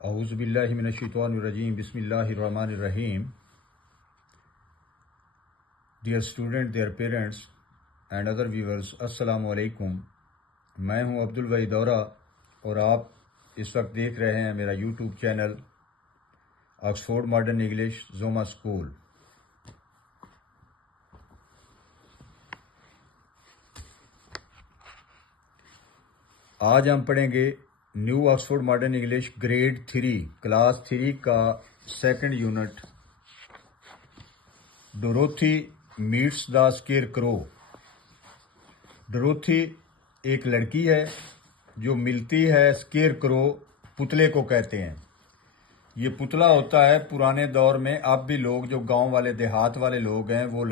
اعوذ باللہ من الشیطان الرجیم بسم اللہ الرحمن الرحیم. Dear student, dear parents and other viewers, السلام علیکم. میں ہوں عبد الوحید دورہ اور آپ اس وقت دیکھ رہے ہیں میرا YouTube channel Oxford modern English زوما اسکول. آج ہم پڑھیں گے new Oxford modern English grade 3 class 3 کا second unit Dorothy meets the scarecrow. Dorothy ایک لڑکی ہے جو ملتی ہے اسکیئر کرو پتلے کو کہتے ہیں. یہ پتلا ہوتا ہے پرانے دور میں. اب بھی لوگ جو گاؤں والے دیہات والے لوگ ہیں وہ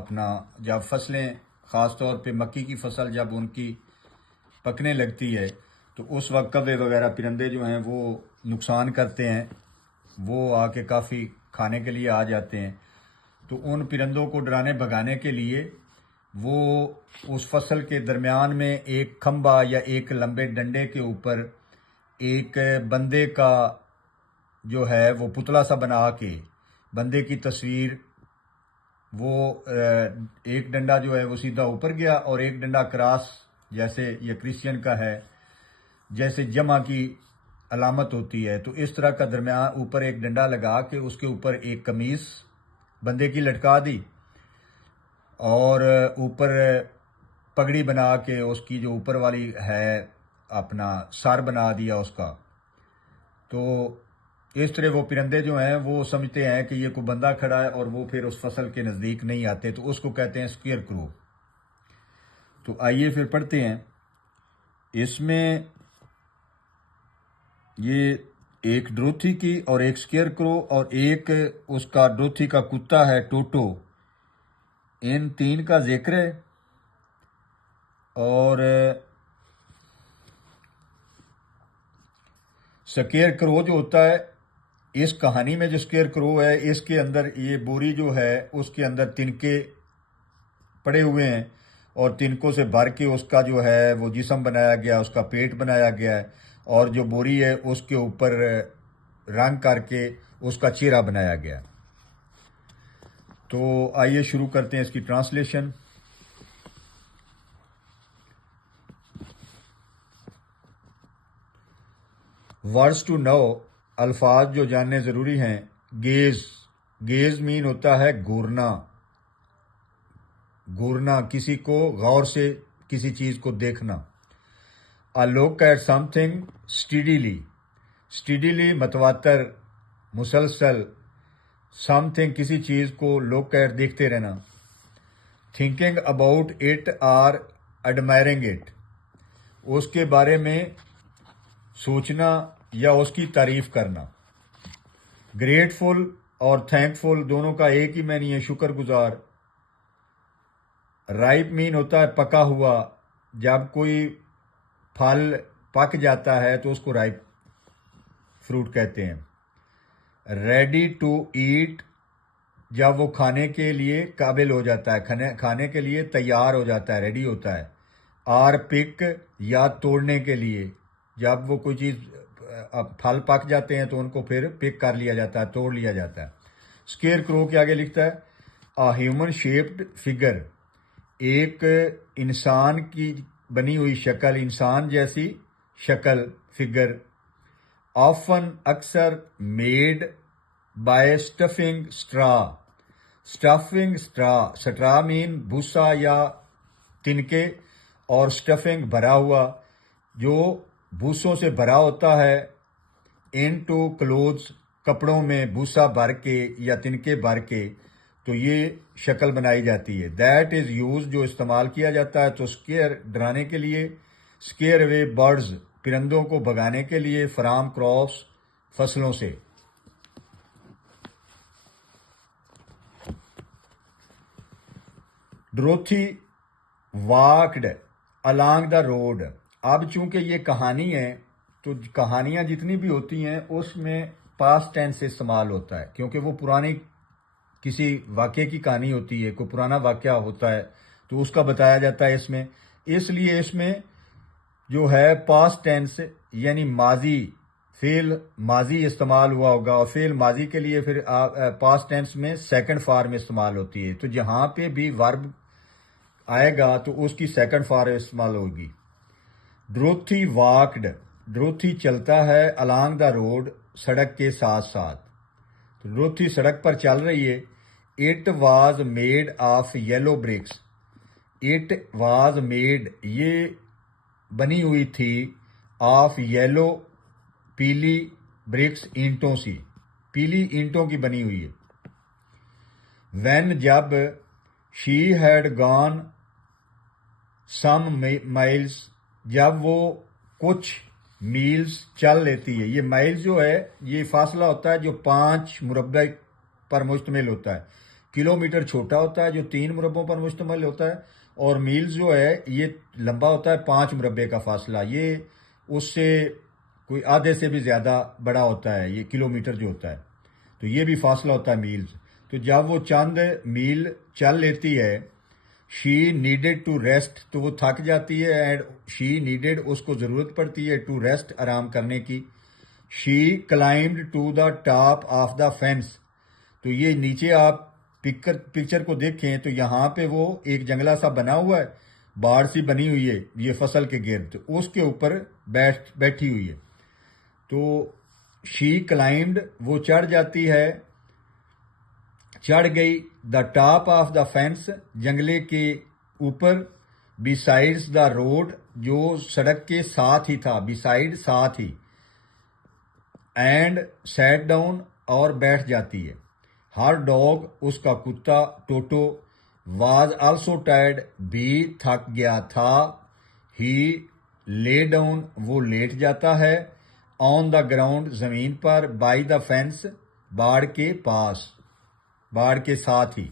اپنا جب فصلیں خاص طور پہ مکی کی فصل جب ان کی پکنے لگتی ہے تو اس وقت کوے وغیرہ پرندے جو ہیں وہ نقصان کرتے ہیں. وہ آ کے کافی کھانے کے لیے آ جاتے ہیں. تو ان پرندوں کو ڈرانے بھگانے کے لیے وہ اس فصل کے درمیان میں ایک کھمبا یا ایک لمبے ڈنڈے کے اوپر ایک بندے کا جو ہے وہ پتلا سا بنا کے بندے کی تصویر وہ ایک ڈنڈا جو ہے وہ سیدھا اوپر گیا اور ایک ڈنڈا کراس جیسے یہ کرسچین کا ہے جیسے جمع کی علامت ہوتی ہے تو اس طرح کا درمیان اوپر ایک ڈنڈا لگا کے اس کے اوپر ایک قمیص بندے کی لٹکا دی اور اوپر پگڑی بنا کے اس کی جو اوپر والی ہے اپنا سر بنا دیا اس کا. تو اس طرح وہ پرندے جو ہیں وہ سمجھتے ہیں کہ یہ کوئی بندہ کھڑا ہے اور وہ پھر اس فصل کے نزدیک نہیں آتے تو اس کو کہتے ہیں اسکیئر کرو. تو آئیے پھر پڑھتے ہیں. اس میں یہ ایک ڈروتھی کی اور ایک اسکیئر کرو اور ایک اس کا ڈروتھی کا کتا ہے ٹوٹو. ان تین کا ذکر ہے. اور اسکیئر کرو جو ہوتا ہے اس کہانی میں جو اسکیئر کرو ہے اس کے اندر یہ بوری جو ہے اس کے اندر تنکے پڑے ہوئے ہیں اور تنکوں سے بھر کے اس کا جو ہے وہ جسم بنایا گیا, اس کا پیٹ بنایا گیا ہے اور جو بوری ہے اس کے اوپر رنگ کر کے اس کا چہرہ بنایا گیا. تو آئیے شروع کرتے ہیں اس کی ٹرانسلیشن. ورڈز ٹو نو, الفاظ جو جاننے ضروری ہیں. گیز, گیز مین ہوتا ہے گورنا. گورنا کسی کو غور سے کسی چیز کو دیکھنا. A look at something steadily, steadily متواتر مسلسل. something کسی چیز کو look at دیکھتے رہنا. thinking about it or admiring it, اس کے بارے میں سوچنا یا اس کی تعریف کرنا. grateful اور thankful دونوں کا ایک ہی معنی ہے, شکر گزار. ripe مین ہوتا ہے پکا ہوا. جب کوئی پھل پک جاتا ہے تو اس کو رائپ فروٹ کہتے ہیں. ریڈی ٹو ایٹ, جب وہ کھانے کے لیے قابل ہو جاتا ہے, کھانے کے لیے تیار ہو جاتا ہے, ریڈی ہوتا ہے. آر پک, یا توڑنے کے لیے, جب وہ کوئی چیز پھل پک جاتے ہیں تو ان کو پھر پک کر لیا جاتا ہے, توڑ لیا جاتا ہے. اسکیئر کرو کے آگے لکھتا ہے آ ہیومن شیپڈ فگر, ایک انسان کی بنی ہوئی شکل, انسان جیسی شکل, فگر. آفن اکثر, made by stuffing straw, stuffing straw, straw مین بھوسا یا تنکے اور اسٹفنگ بھرا ہوا, جو بھوسوں سے بھرا ہوتا ہے. ان ٹو کلوتھس, کپڑوں میں بھوسا بھر کے یا تنکے بھر کے, تو یہ شکل بنائی جاتی ہے. دیٹ از یوز, جو استعمال کیا جاتا ہے تو اسکیئر ڈرانے کے لیے. اسکیئر اوے برڈز, پرندوں کو بھگانے کے لیے. فرام کراپس, فصلوں سے. ڈروتھی واکڈ along دا روڈ. اب چونکہ یہ کہانی ہے تو کہانیاں جتنی بھی ہوتی ہیں اس میں پاسٹ ٹینس سے استعمال ہوتا ہے کیونکہ وہ پرانی کسی واقعے کی کہانی ہوتی ہے, کوئی پرانا واقعہ ہوتا ہے تو اس کا بتایا جاتا ہے اس میں. اس لیے اس میں جو ہے پاسٹ ٹینس یعنی ماضی فعل ماضی استعمال ہوا ہوگا، اور فعل ماضی کے لیے پھر پاسٹ ٹینس میں سیکنڈ فارم استعمال ہوتی ہے، تو جہاں پہ بھی ورب آئے گا تو اس کی سیکنڈ فارم استعمال ہوگی۔ ڈروتھی واکڈ، ڈروتھی چلتا ہے along دا روڈ، سڑک کے ساتھ ساتھ، تو ڈروتھی سڑک پر چل رہی ہے۔ It was made of yellow bricks, it was made یہ بنی ہوئی تھی، آف یلو پیلی، برکس اینٹوں سی، پیلی اینٹوں کی بنی ہوئی ہے۔ وین جب، شی ہیڈ گان سم مائلز جب وہ کچھ میلز چل لیتی ہے۔ یہ مائلز جو ہے یہ فاصلہ ہوتا ہے جو 5 مربع پر مشتمل ہوتا ہے۔ کلومیٹر چھوٹا ہوتا ہے جو 3 مربعوں پر مشتمل ہوتا ہے، اور میلز جو ہے یہ لمبا ہوتا ہے 5 مربع کا فاصلہ، یہ اس سے کوئی آدھے سے بھی زیادہ بڑا ہوتا ہے یہ کلومیٹر جو ہوتا ہے، تو یہ بھی فاصلہ ہوتا ہے میلز۔ تو جب وہ چند میل چل لیتی ہے، شی نیڈیڈ ٹو ریسٹ تو وہ تھک جاتی ہے، اینڈ شی نیڈیڈ اس کو ضرورت پڑتی ہے ٹو ریسٹ آرام کرنے کی۔ She climbed to the top of the fence, تو یہ نیچے آپ پکچر کو دیکھیں تو یہاں پہ وہ ایک جنگلہ سا بنا ہوا ہے، باڑ سی بنی ہوئی ہے یہ فصل کے گرد، اس کے اوپر بیٹھی ہوئی ہے۔ تو شی کلائمڈ وہ چڑھ جاتی ہے، چڑھ گئی، the top of the fence جنگلے کے اوپر، بیسائڈز دا روڈ جو سڑک کے ساتھ ہی تھا، بیسائڈ ساتھ ہی، اینڈ سیٹ ڈاؤن اور بیٹھ جاتی ہے۔ ہر ڈاگ اس کا کتا، ٹوٹو، واز آلسو ٹائرڈ بھی تھک گیا تھا، ہی لے ڈاؤن وہ لیٹ جاتا ہے، آن دا گراؤنڈ زمین پر، بائی دا فینس باڑ کے پاس، باڑ کے ساتھ ہی۔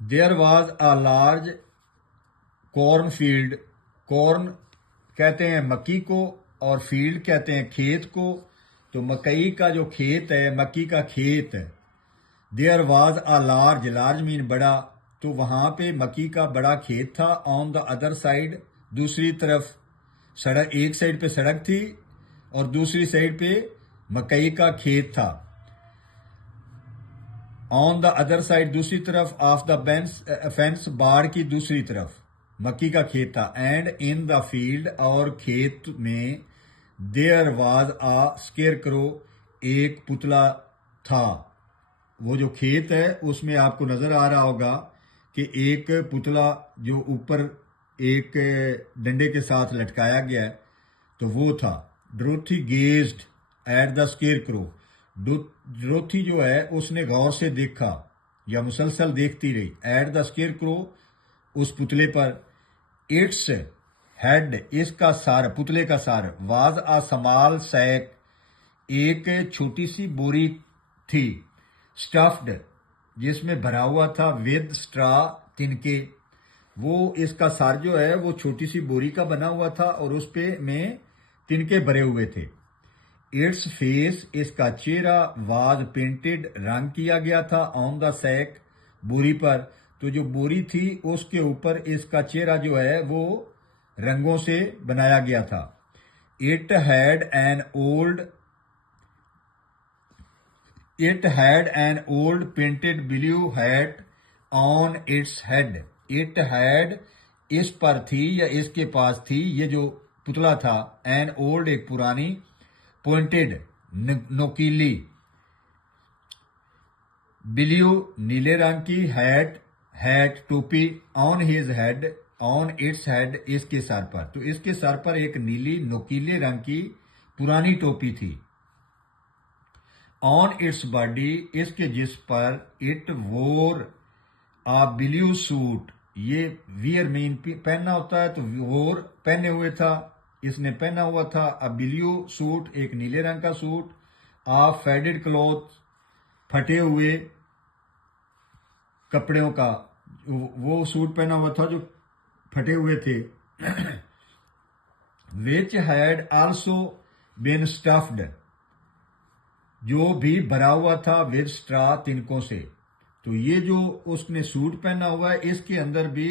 There was a large corn field, corn کہتے ہیں مکی کو اور فیلڈ کہتے ہیں کھیت کو، تو مکئی کا جو کھیت ہے، مکی کا کھیت ہے۔ There was a large, large مین بڑا، تو وہاں پہ مکی کا بڑا کھیت تھا، آن دا ادر سائڈ دوسری طرف سڑک، ایک سائڈ پہ سڑک تھی اور دوسری سائڈ پہ مکئی کا کھیت تھا۔ آن دا ادر سائڈ دوسری طرف، آف دا فینس باڑ کی دوسری طرف مکی کا کھیت تھا، اینڈ ان دا فیلڈ اور کھیت میں، دیر واز آ اسکیئر کرو ایک پتلا تھا۔ وہ جو کھیت ہے اس میں آپ کو نظر آ رہا ہوگا کہ ایک پتلا جو اوپر ایک ڈنڈے کے ساتھ لٹکایا گیا ہے، تو وہ تھا۔ ڈروتھی گیزڈ ایٹ دا اسکیئر کرو، ڈروتھی جو ہے اس نے غور سے دیکھا یا مسلسل دیکھتی رہی، ایٹ دا اسکیئر کرو اس پتلے پر، اٹس ہیڈ اس کا سر، پتلے کا سر، واز آ سمال سیک ایک چھوٹی سی بوری تھی، اسٹفڈ جس میں بھرا ہوا تھا، ود اسٹرا تنکے، وہ اس کا سر جو ہے وہ چھوٹی سی بوری کا بنا ہوا تھا اور اس پہ میں تنکے بھرے ہوئے تھے۔ اٹس فیس اس کا چہرہ، واز پینٹڈ رنگ کیا گیا تھا، آن دا سیک بوری پر، تو جو بوری تھی اس کے اوپر اس کا چہرہ جو ہے وہ رنگوں سے بنایا گیا تھا۔ It had an old painted blue hat on its head, it had اس پر تھی یا اس کے پاس تھی، یہ جو پتلا تھا، این اولڈ ایک پرانی، پوائنٹڈ نوکیلی، بلیو نیلے رنگ کی، ہیٹ ٹوپی، on his head on its head اس کے سر پر، تو اس کے سر پر ایک نیلی نوکیلے رنگ کی پرانی ٹوپی تھی۔ آن اٹس باڈی اس کے جسم پر، اٹ وور آ بلیو سوٹ، یہ ویئر مین پہننا ہوتا ہے، تو وور پہنے ہوئے تھا، اس نے پہنا ہوا تھا، ا بلیو سوٹ ایک نیلے رنگ کا سوٹ، آ فیڈڈ کلوتھ پھٹے ہوئے کپڑوں کا، وہ سوٹ پہنا ہوا تھا جو پھٹے ہوئے تھے۔ وچ ہیڈ آلسو بین اسٹفڈ جو بھی بھرا ہوا تھا، ود اسٹرا تنکوں سے، تو یہ جو اس نے سوٹ پہنا ہوا ہے اس کے اندر بھی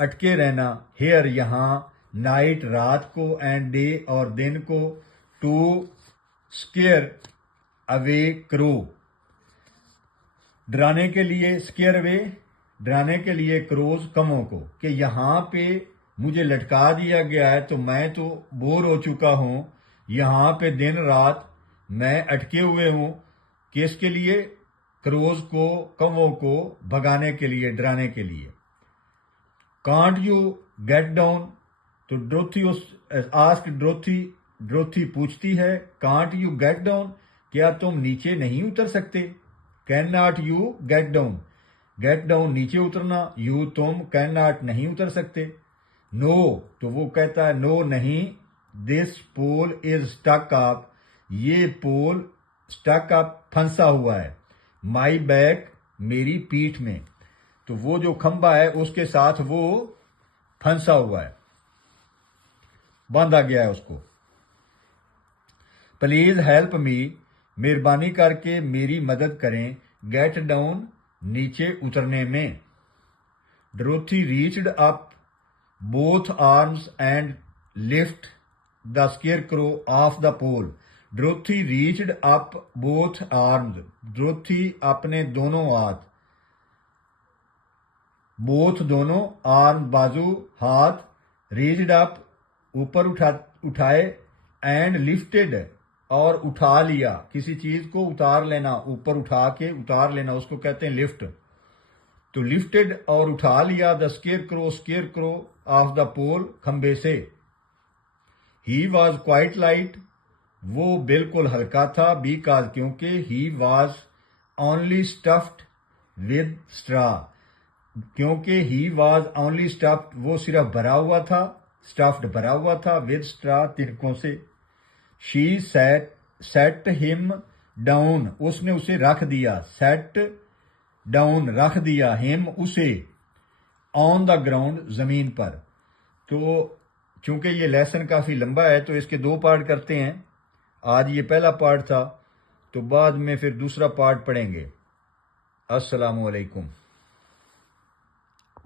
اٹکے رہنا، ہیئر یہاں، نائٹ رات کو، اینڈ ڈے اور دن کو، ٹو اسکیئر اوے کرو ڈرانے کے لیے، اسکیئر اوے ڈرانے کے لیے، کروز کموں کو، کہ یہاں پہ مجھے لٹکا دیا گیا ہے تو میں تو بور ہو چکا ہوں، یہاں پہ دن رات میں اٹکے ہوئے ہوں، کس کے لیے؟ کروز کو، کموں کو بھگانے کے لیے، ڈرانے کے لیے۔ کانٹ یو گیٹ ڈاؤن، تو ڈروتھی پوچھتی ہے، کانٹ یو گیٹ ڈاؤن، کیا تم نیچے نہیں اتر سکتے؟ Can not you get down, get down نیچے اترنا، یو تم، کین ناٹ نہیں اتر سکتے۔ نو، تو وہ کہتا ہے نو نہیں، دس پول از اسٹک اپ، یہ پول اسٹک اپ پھنسا ہوا ہے، مائی بیک میری پیٹھ میں، تو وہ جو کھمبا ہے اس کے ساتھ وہ پھنسا ہوا ہے، باندھا گیا ہے اس کو۔ پلیز ہیلپ می، مہربانی کر کے میری مدد کریں، گیٹ ڈاؤن نیچے اترنے میں۔ Dorothy reached up both arms and lift the scarecrow off the pole. Dorothy reached up both arms, Dorothy اپنے دونوں ہاتھ، بوتھ دونوں، آرم بازو، ہاتھ، ریچڈ اپ اوپر اٹھائے، اینڈ لفٹڈ اور اٹھا لیا، کسی چیز کو اتار لینا، اوپر اٹھا کے اتار لینا، اس کو کہتے ہیں لفٹ۔ تو لفٹڈ اور اٹھا لیا، دا اسکیئر کرو آف دا پول، کھمبے سے۔ ہی واز کوائٹ لائٹ، وہ بالکل ہلکا تھا، بیکاز کیونکہ، ہی واز اونلی اسٹفڈ ود اسٹرا، کیونکہ ہی واز اونلی اسٹفڈ، وہ صرف بھرا ہوا تھا، اسٹفڈ بھرا ہوا تھا، ود اسٹرا تنکوں سے۔ شی سیٹ ہم ڈاؤن، اس نے اسے رکھ دیا، سیٹ ڈاؤن رکھ دیا، ہم اسے، آن دا گراؤنڈ زمین پر۔ تو چونکہ یہ لیسن کافی لمبا ہے تو اس کے دو پارٹ کرتے ہیں، آج یہ پہلا پارٹ تھا، تو بعد میں پھر دوسرا پارٹ پڑھیں گے۔ السلام علیکم۔